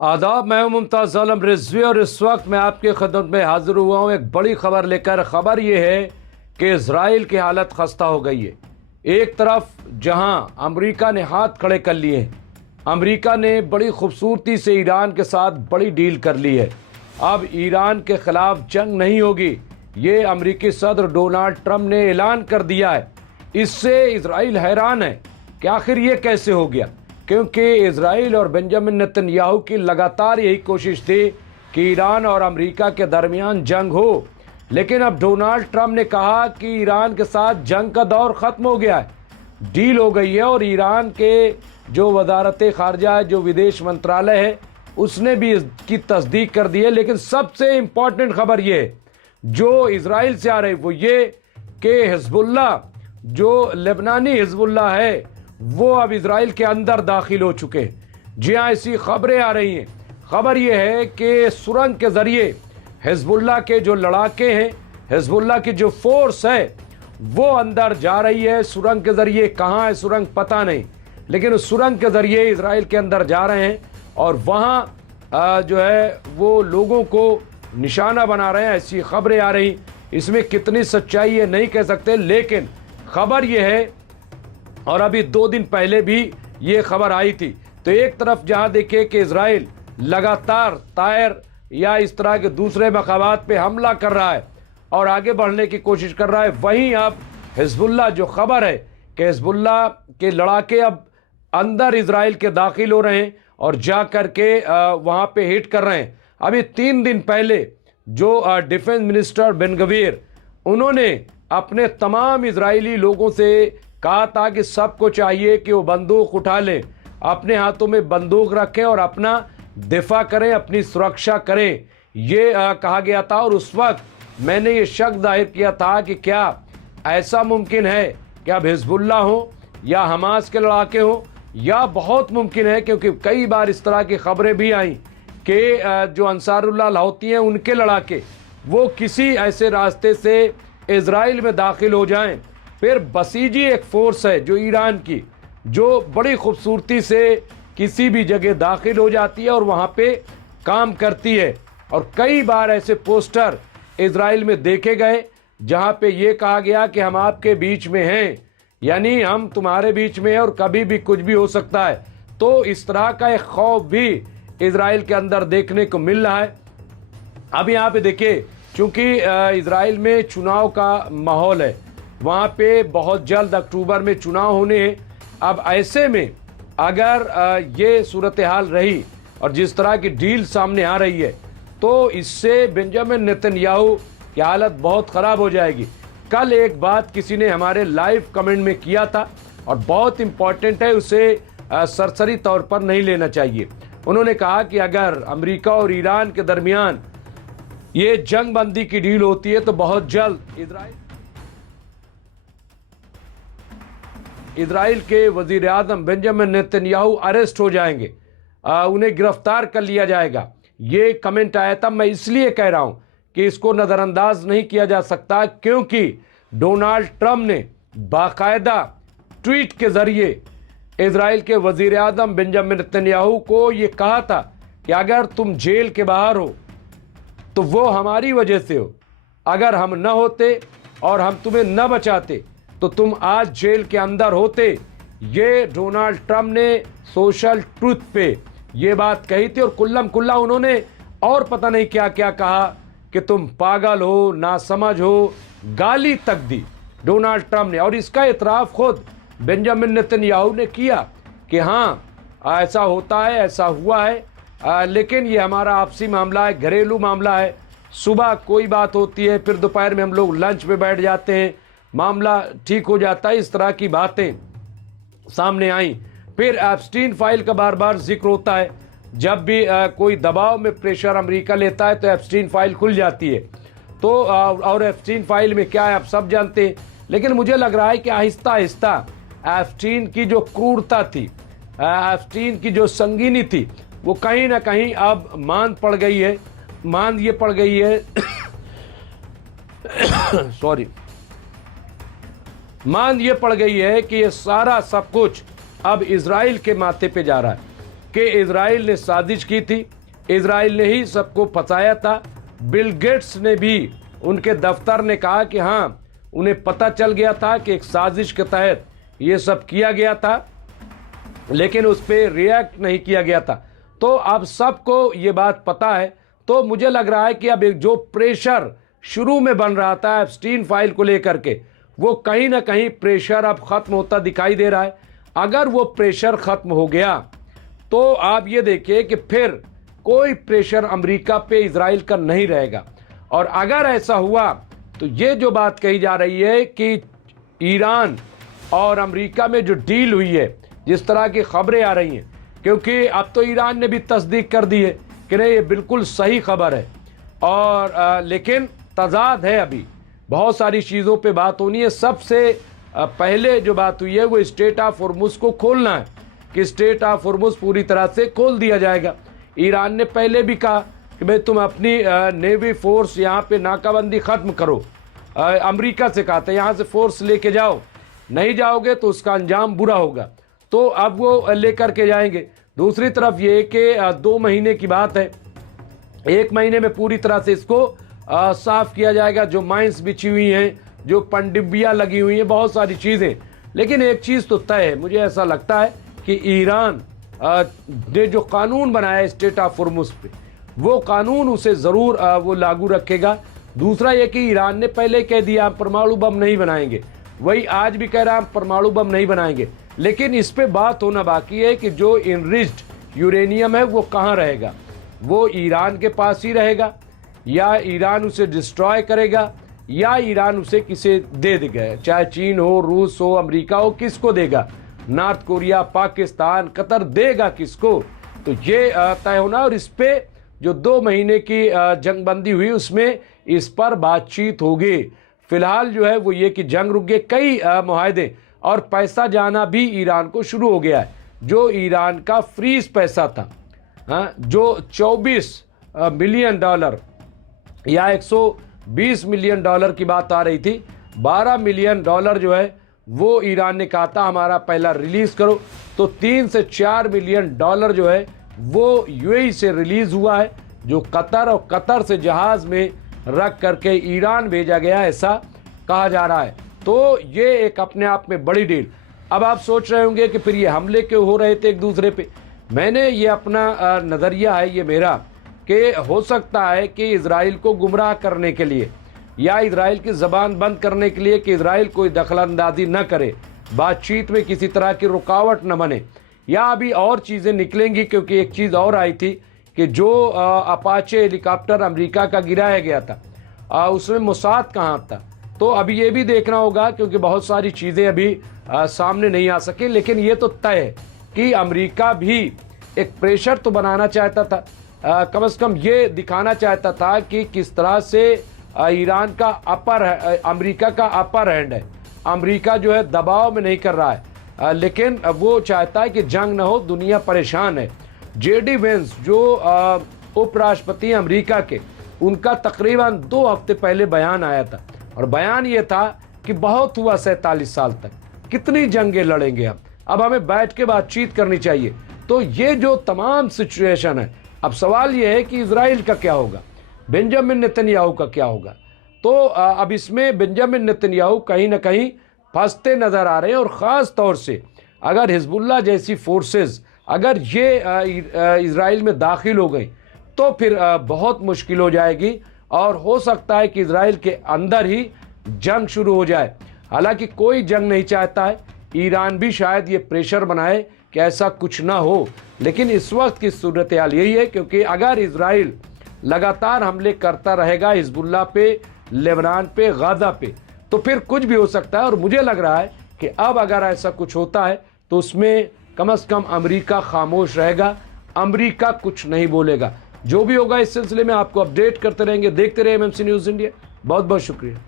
आदाब, मैं हूं मुमताज़ आलम रिजवी और इस वक्त मैं आपके खिदमत में हाजिर हुआ हूं एक बड़ी खबर लेकर। खबर यह है कि इजराइल की हालत खस्ता हो गई है। एक तरफ जहां अमेरिका ने हाथ खड़े कर लिए हैं, अमेरिका ने बड़ी खूबसूरती से ईरान के साथ बड़ी डील कर ली है। अब ईरान के खिलाफ जंग नहीं होगी, ये अमेरिकी सदर डोनाल्ड ट्रंप ने ऐलान कर दिया है। इससे इजराइल हैरान है कि आखिर ये कैसे हो गया, क्योंकि इजराइल और बेंजामिन नेतन्याहू की लगातार यही कोशिश थी कि ईरान और अमेरिका के दरमियान जंग हो। लेकिन अब डोनाल्ड ट्रंप ने कहा कि ईरान के साथ जंग का दौर ख़त्म हो गया है, डील हो गई है। और ईरान के जो वजारत खारजा है, जो विदेश मंत्रालय है, उसने भी इसकी तस्दीक कर दी है। लेकिन सबसे इम्पॉर्टेंट खबर ये है जो इजराइल से आ रही, वो ये कि हिजबुल्लाह, जो लेबनानी हिजबुल्लाह है, वो अब इजराइल के अंदर दाखिल हो चुके हैं। जी हाँ, ऐसी खबरें आ रही हैं। खबर यह है कि सुरंग के जरिए हिजबुल्लाह के जो लड़ाके हैं, हिजबुल्लाह की जो फोर्स है, वो अंदर जा रही है। सुरंग के जरिए कहाँ है सुरंग पता नहीं, लेकिन उस सुरंग के जरिए इजराइल के अंदर जा रहे हैं और वहाँ जो है वो लोगों को निशाना बना रहे हैं। ऐसी खबरें आ रही, इसमें कितनी सच्चाई है नहीं कह सकते, लेकिन खबर यह है। और अभी 2 दिन पहले भी ये खबर आई थी। तो एक तरफ जहां देखिए कि इजराइल लगातार तायर या इस तरह के दूसरे मकामात पे हमला कर रहा है और आगे बढ़ने की कोशिश कर रहा है, वहीं अब हिजबुल्लाह, जो खबर है कि हिजबुल्लाह के लड़ाके अब अंदर इजराइल के दाखिल हो रहे हैं और जा कर के वहाँ पे हिट कर रहे हैं। अभी 3 दिन पहले जो डिफेंस मिनिस्टर बेन गवीर, उन्होंने अपने तमाम इजरायली लोगों से कहा था कि सबको चाहिए कि वो बंदूक उठा लें, अपने हाथों में बंदूक रखें और अपना दिफा करें, अपनी सुरक्षा करें, ये कहा गया था। और उस वक्त मैंने ये शक जाहिर किया था कि क्या ऐसा मुमकिन है कि अब हिजबुल्लाह हो या हमास के लड़ाके हो, या बहुत मुमकिन है, क्योंकि कई बार इस तरह की खबरें भी आई कि जो अंसारुल्लाह होती हैं, उनके लड़ाके वो किसी ऐसे रास्ते से इजराइल में दाखिल हो जाएं। फिर बसीजी एक फोर्स है जो ईरान की, जो बड़ी खूबसूरती से किसी भी जगह दाखिल हो जाती है और वहाँ पे काम करती है। और कई बार ऐसे पोस्टर इजराइल में देखे गए जहाँ पे ये कहा गया कि हम आपके बीच में हैं, यानी हम तुम्हारे बीच में हैं और कभी भी कुछ भी हो सकता है। तो इस तरह का एक खौफ भी इजराइल के अंदर देखने को मिल रहा है। अब यहाँ पे देखिए, चूंकि इजराइल में चुनाव का माहौल है, वहाँ पे बहुत जल्द अक्टूबर में चुनाव होने हैं। अब ऐसे में अगर ये सूरत हाल रही और जिस तरह की डील सामने आ रही है, तो इससे बेंजामिन नेतन्याहू की हालत बहुत ख़राब हो जाएगी। कल एक बात किसी ने हमारे लाइव कमेंट में किया था और बहुत इम्पॉर्टेंट है, उसे सरसरी तौर पर नहीं लेना चाहिए। उन्होंने कहा कि अगर अमेरिका और ईरान के दरमियान ये जंग बंदी की डील होती है तो बहुत जल्द इजराइल के वजीर आजम बेंजामिन नेतन्याहू अरेस्ट हो जाएंगे, उन्हें गिरफ्तार कर लिया जाएगा। ये कमेंट आया था। मैं इसलिए कह रहा हूं कि इसको नज़रअंदाज नहीं किया जा सकता, क्योंकि डोनाल्ड ट्रंप ने बाकायदा ट्वीट के जरिए इजराइल के वजीर आजम बेंजामिन नेतन्याहू को ये कहा था कि अगर तुम जेल के बाहर हो तो वो हमारी वजह से हो, अगर हम न होते और हम तुम्हें न बचाते तो तुम आज जेल के अंदर होते। ये डोनाल्ड ट्रंप ने सोशल ट्रूथ पे ये बात कही थी और कुल्लम कुल्ला उन्होंने और पता नहीं क्या क्या कहा कि तुम पागल हो, नासमझ हो, गाली तक दी डोनाल्ड ट्रंप ने। और इसका इतराफ खुद बेंजामिन नेतन्याहू ने किया कि हाँ, ऐसा होता है, ऐसा हुआ है, लेकिन ये हमारा आपसी मामला है, घरेलू मामला है। सुबह कोई बात होती है, फिर दोपहर में हम लोग लंच पे बैठ जाते हैं, मामला ठीक हो जाता है। इस तरह की बातें सामने आई। फिर एप्स्टीन फाइल का बार बार जिक्र होता है। जब भी कोई दबाव में प्रेशर अमेरिका लेता है तो एप्स्टीन फाइल खुल जाती है। तो और एप्स्टीन फाइल में क्या है आप सब जानते हैं, लेकिन मुझे लग रहा है कि आहिस्ता आहिस्ता एप्स्टीन की जो क्रूरता थी, एप्स्टीन की जो संगीनी थी, वो कहीं ना कहीं अब मान पड़ गई है। मान ये पड़ गई है सॉरी मान ये पड़ गई है कि ये सारा सब कुछ अब इजराइल के माथे पे जा रहा है। कि इजराइल ने साजिश की थी, इजराइल ने ही सबको फंसाया था। बिल गेट्स ने भी, उनके दफ्तर ने कहा कि हाँ, उन्हें पता चल गया था कि एक साजिश के तहत ये सब किया गया था, लेकिन उस पर रिएक्ट नहीं किया गया था। तो अब सबको ये बात पता है। तो मुझे लग रहा है कि अब एक जो प्रेशर शुरू में बन रहा था एप्स्टीन फाइल को लेकर के, वो कहीं ना कहीं प्रेशर अब ख़त्म होता दिखाई दे रहा है। अगर वो प्रेशर ख़त्म हो गया तो आप ये देखिए कि फिर कोई प्रेशर अमेरिका पे इजराइल का नहीं रहेगा। और अगर ऐसा हुआ तो ये जो बात कही जा रही है कि ईरान और अमेरिका में जो डील हुई है, जिस तरह की खबरें आ रही हैं, क्योंकि अब तो ईरान ने भी तस्दीक कर दी है कि नहीं, ये बिल्कुल सही खबर है। और लेकिन तजाद है, अभी बहुत सारी चीज़ों पे बात होनी है। सबसे पहले जो बात हुई है वो स्ट्रेट ऑफ हॉर्मुज को खोलना है, कि स्ट्रेट ऑफ हॉर्मुज पूरी तरह से खोल दिया जाएगा। ईरान ने पहले भी कहा कि भाई तुम अपनी नेवी फोर्स यहाँ पे नाकाबंदी ख़त्म करो। अमेरिका से कहा था यहाँ से फोर्स लेके जाओ, नहीं जाओगे तो उसका अंजाम बुरा होगा। तो अब वो लेकर के जाएंगे। दूसरी तरफ ये कि 2 महीने की बात है, 1 महीने में पूरी तरह से इसको साफ किया जाएगा। जो माइंस बिछी हुई हैं, जो पनडुब्बियाँ लगी हुई हैं, बहुत सारी चीज़ें। लेकिन एक चीज़ तो तय है, मुझे ऐसा लगता है कि ईरान ने जो कानून बनाया है स्ट्रेट ऑफ हॉर्मुज पे, वो कानून उसे ज़रूर वो लागू रखेगा। दूसरा ये कि ईरान ने पहले कह दिया हम परमाणु बम नहीं बनाएंगे, वही आज भी कह रहा हम परमाणु बम नहीं बनाएंगे। लेकिन इस पे बात होना बाकी है कि जो इनरिच्ड यूरेनियम है वो कहाँ रहेगा। वो ईरान के पास ही रहेगा, या ईरान उसे डिस्ट्रॉय करेगा, या ईरान उसे किसे दे देगा, चाहे चीन हो, रूस हो, अमेरिका हो, किसको देगा, नॉर्थ कोरिया, पाकिस्तान, कतर, देगा किसको। तो ये तय होना। और इस पे जो 2 महीने की जंगबंदी हुई उसमें इस पर बातचीत होगी। फिलहाल जो है वो ये कि जंग रुक गए, कई मुआहदे, और पैसा जाना भी ईरान को शुरू हो गया है। जो ईरान का फ्रीज पैसा था, जो 24 मिलियन डॉलर या 120 मिलियन डॉलर की बात आ रही थी, 12 मिलियन डॉलर जो है वो ईरान ने कहा था हमारा पहला रिलीज़ करो। तो 3 से 4 मिलियन डॉलर जो है वो यूएई से रिलीज़ हुआ है, जो कतर, और कतर से जहाज़ में रख करके ईरान भेजा गया, ऐसा कहा जा रहा है। तो ये एक अपने आप में बड़ी डील। अब आप सोच रहे होंगे कि फिर ये हमले क्यों हो रहे थे एक दूसरे पे। मैंने ये अपना नज़रिया है ये मेरा, कि हो सकता है कि इजराइल को गुमराह करने के लिए, या इजराइल की ज़बान बंद करने के लिए, कि इजराइल कोई दखलंदाजी न करे, बातचीत में किसी तरह की रुकावट न बने, या अभी और चीज़ें निकलेंगी। क्योंकि एक चीज़ और आई थी कि जो अपाचे हेलीकॉप्टर अमेरिका का गिराया गया था, उसमें मोसाद कहाँ था। तो अभी ये भी देखना होगा, क्योंकि बहुत सारी चीज़ें अभी सामने नहीं आ सके। लेकिन ये तो तय है कि अमेरिका भी एक प्रेशर तो बनाना चाहता था, कम से कम ये दिखाना चाहता था कि किस तरह से ईरान का अमेरिका का अपर हैंड है। अमेरिका जो है दबाव में नहीं कर रहा है, लेकिन वो चाहता है कि जंग न हो, दुनिया परेशान है। जेडी वेंस जो उपराष्ट्रपति अमेरिका के, उनका तकरीबन 2 हफ्ते पहले बयान आया था, और बयान ये था कि बहुत हुआ 47 साल तक, कितनी जंगें लड़ेंगे अब हमें बैठ के बातचीत करनी चाहिए। तो ये जो तमाम सिचुएशन है, अब सवाल ये है कि इजराइल का क्या होगा, बेंजामिन नेतन्याहू का क्या होगा। तो अब इसमें बेंजामिन नेतन्याहू कहीं ना कहीं फंसते नज़र आ रहे हैं। और ख़ास तौर से अगर हिजबुल्लाह जैसी फोर्सेस अगर ये इजराइल में दाखिल हो गई तो फिर बहुत मुश्किल हो जाएगी, और हो सकता है कि इजराइल के अंदर ही जंग शुरू हो जाए। हालांकि कोई जंग नहीं चाहता है, ईरान भी शायद ये प्रेशर बनाए कि ऐसा कुछ ना हो। लेकिन इस वक्त की सूरत हाल यही है, क्योंकि अगर इजराइल लगातार हमले करता रहेगा हिजबुल्लाह पे, लेबनान पे, गाजा पे, तो फिर कुछ भी हो सकता है। और मुझे लग रहा है कि अब अगर ऐसा कुछ होता है तो उसमें कम से कम अमेरिका खामोश रहेगा, अमेरिका कुछ नहीं बोलेगा। जो भी होगा इस सिलसिले में आपको अपडेट करते रहेंगे। देखते रहे एमएमसी न्यूज़ इंडिया। बहुत बहुत शुक्रिया।